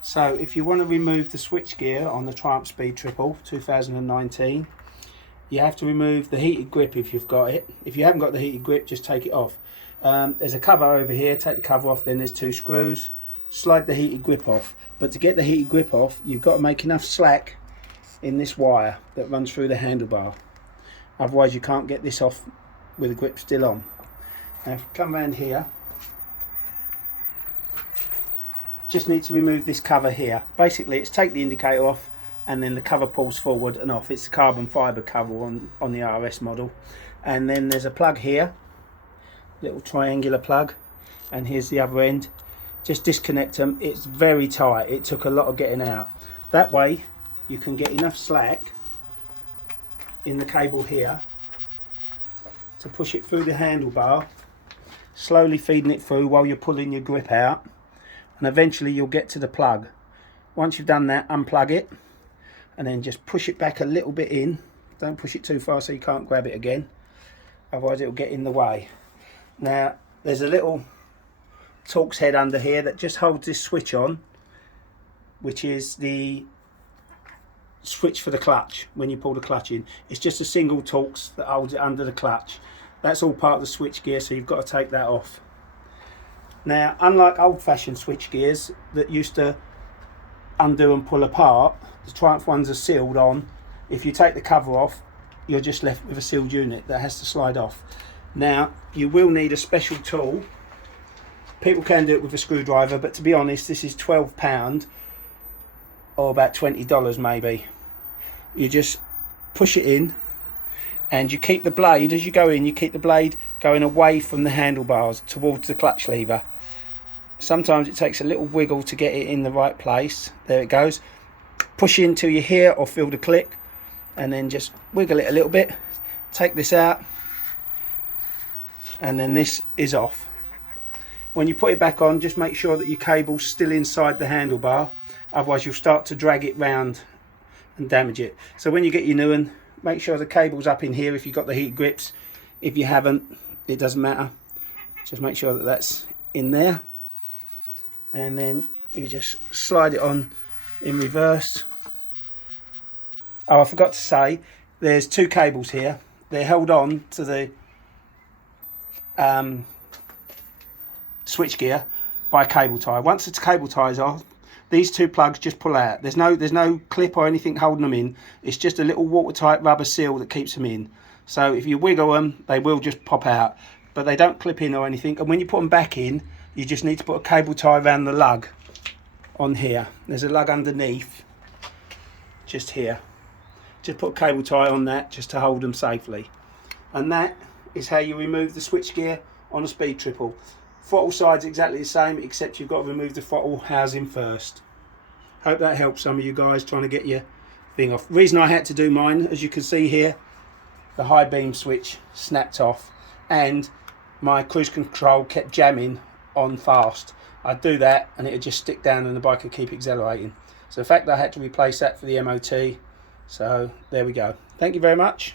So if you want to remove the switchgear on the Triumph Speed Triple 2019, you have to remove the heated grip if you've got it. If you haven't got the heated grip, just take it off. There's a cover over here, take the cover off, then there's 2 screws. Slide the heated grip off. But to get the heated grip off, you've got to make enough slack in this wire that runs through the handlebar. Otherwise you can't get this off with the grip still on. Now if you come around here, just need to remove this cover here. Basically it's take the indicator off and then the cover pulls forward and off. It's a carbon fibre cover on the RS model. And then there's a plug here, little triangular plug, and here's the other end. Just disconnect them. It's very tight. It took a lot of getting out. That way you can get enough slack in the cable here to push it through the handlebar, slowly feeding it through while you're pulling your grip out, and eventually you'll get to the plug. Once you've done that, unplug it and then just push it back a little bit in. Don't push it too far so you can't grab it again, otherwise it'll get in the way. Now there's a little Torx head under here that just holds this switch on, which is the switch for the clutch when you pull the clutch in. It's just a single Torx that holds it under the clutch. That's all part of the switch gear, so you've got to take that off. Now, unlike old-fashioned switch gears that used to undo and pull apart, the Triumph ones are sealed on. If you take the cover off, you're just left with a sealed unit that has to slide off. Now, you will need a special tool. People can do it with a screwdriver, but to be honest, this is £12 or about $20 maybe. You just push it in and you keep the blade, as you go in, you keep the blade going away from the handlebars towards the clutch lever. Sometimes it takes a little wiggle to get it in the right place. There it goes. Push in till you hear or feel the click, and then just wiggle it a little bit. Take this out, and then this is off. When you put it back on, just make sure that your cable's still inside the handlebar, otherwise you'll start to drag it round and damage it. So when you get your new one, make sure the cable's up in here if you've got the heat grips. If you haven't, it doesn't matter. Just make sure that that's in there. And then you just slide it on in reverse. Oh, I forgot to say, there's 2 cables here. They're held on to the switch gear by cable tie. Once the cable ties off, these 2 plugs just pull out. There's no clip or anything holding them in. It's just a little watertight rubber seal that keeps them in. So if you wiggle them, they will just pop out, but they don't clip in or anything. And when you put them back in, you just need to put a cable tie around the lug on here. There's a lug underneath, just here. Just put a cable tie on that just to hold them safely. And that is how you remove the switch gear on a Speed Triple. Throttle side's exactly the same, except you've got to remove the throttle housing first. Hope that helps some of you guys trying to get your thing off. The reason I had to do mine, as you can see here, the high beam switch snapped off and my cruise control kept jamming on fast. I'd do that and it would just stick down and the bike would keep accelerating. So the fact that I had to replace that for the MOT, so there we go. Thank you very much.